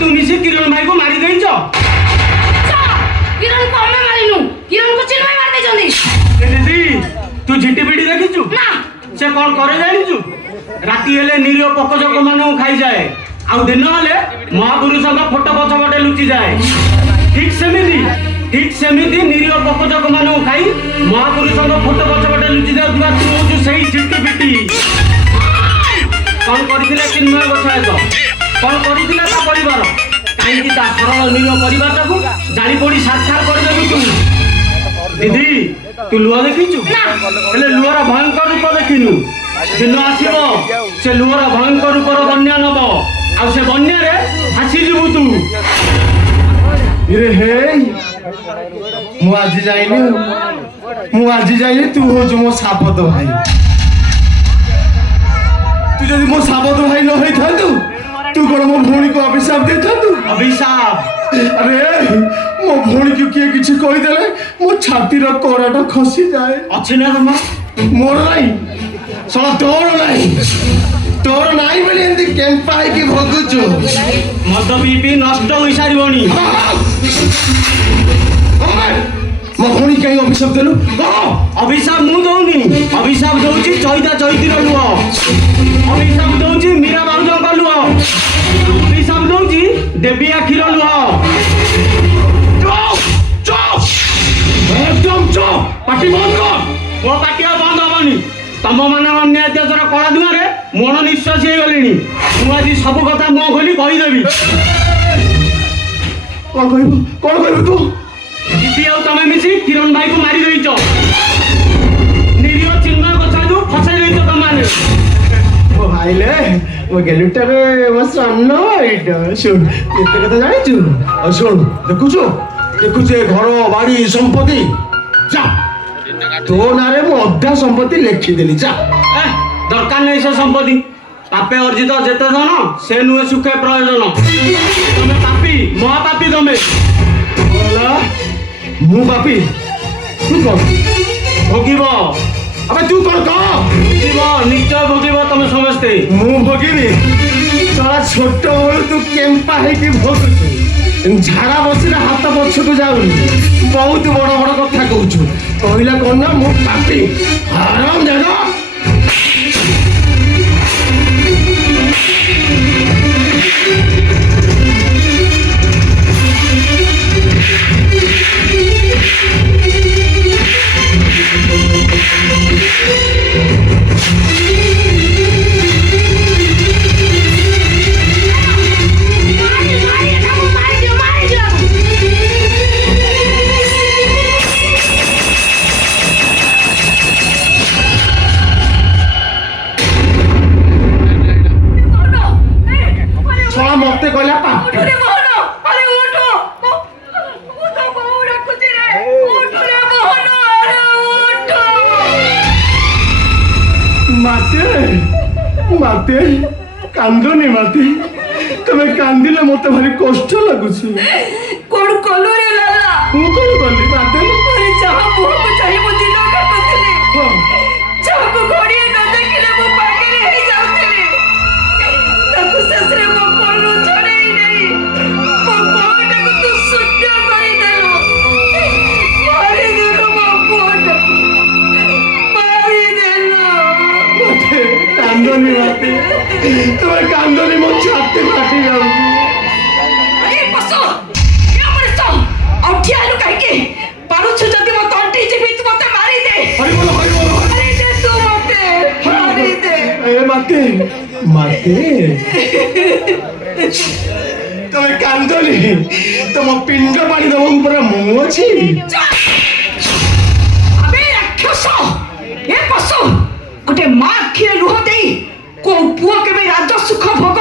तू मिसी किरण भाई को मारी देइछ किरण को हमें मारिनु किरण को चिन्मय मार दे जंदी दीदी तू झिटी पिटी देखिछु ना से कौन करे जानिछु राती हेले निरीह पकजक मानू खाई जाए आ दिन हेले महापुरुष का फोटो पछ पटे लुचि जाए ठीक सेमिति निरीह पकजक मानू खाई महापुरुष का फोटो पछ पटे लुचि जाउथबा तू होछु सही झिटी पिटी कौन करथिले चिन्मय गोछायत कौन करथिले ता परिवार काई की ता सरल निरीह परिवारटाकू जानी पड़ी साक्षात कर देबी तू दीदी तू लुआ देखिछु हेले लुआर भयंकर रूप देखिनु दिन आसीबो से लुआर भयंकर रूपर बन्या नब आ से बन्या रे फासी जीवु तू रे हे मु आज जाइनी तू हो जो मो सापत भाई तू जदि मो सापत भाई न होई थांतु तू कोन मो भौणी को अभिशाप दे थांतु अभिशाप अरे मो भौणी को किए किछि कहि देले मो छाती रो कोराटा खसी जाए अछि ना तमा मोर नाही सला तोर नाही बोले एंती केम्पा है कि भगुचु मद बीपी नष्ट होई सारिबोनी मो भौणी कहीं अभिशाप देलु अभिशाप मु दउनी अभिशाप दउची चैता चैतिर लुह अभिशाप दउची मीरा बाबूजन का लुह अभिशाप दउची देवी आखिर लुह एकदम चुप पार्टी बंद कर मो पाटिया बंद हबनी तम मान अन्याय अत्याचार कला दुआरे मन निश्वास हो गली मु आज सब कथा मुह खोली कहीदेवी कौन कहबू तू दीदी आ तमे मिसी किरण भाई को मारी देइछ निरीह चिन्मय गोछायत फसाई देइछ तमाने ओ भाईले ओ गेलुटारे मो सन्न इट सुन एते कथा जानिचु ओ सुन देखुछु घर बाड़ी संपत्ति जा तो नारे मो अधा संपत्ति लिखि देली जा दरकार नहीं से संपत्ति पापे अर्जित जेते धन से नुहे सुखे प्रयोजन तमे पापी महापापी तमे बोला मु पापी तू कौन भोगिब अबे तू कौन भोगिब निश्चय भोगिब तमे समस्ते मु भोगिबी सारा छोट बेलू तू केम्पा है कि भोगुଛୁ झाड़ा बसिले हाथ पछकु जाउनी बहुत बड़ बड़ कथा कहूछु कहला कोन ना मु पापी हराम जागा मते कहला पाप अरे मोहन अरे उठो उठो बहु रखुची रे उठ रे मोहन अरे उठो माते कांदनी माते तमे कांदिले मते भारी कष्ट लागुछि कोड कलो रे लाला मु कोन बोली माते अरे जहां मुह को चाहि मु दिन काटुतले जहां को घोड़ी न देखिले मो पाके रे ही जाउतले ताकू ससरे मो कोलु छड़ेई नहीं मो कोटा को तू सुट्टा करी देलो मारी देलो मो कोटा मारी देलो माते कांदनी माते तमे कांदनी मो छाती फाटी जाउछि अरे पसो क्या मरतो औठियालु काई के पारुछु जदी मो तंटी जिबी तू मते मारी दे हरि बोलो मारी दे तू मते मारी दे ए माते तमे कांदनी तम पिंड पानी दम ऊपर मु अछि अबे राक्षस ए पसो गोटे मां खिरे लुह देई को पुओ के राज सुख भोग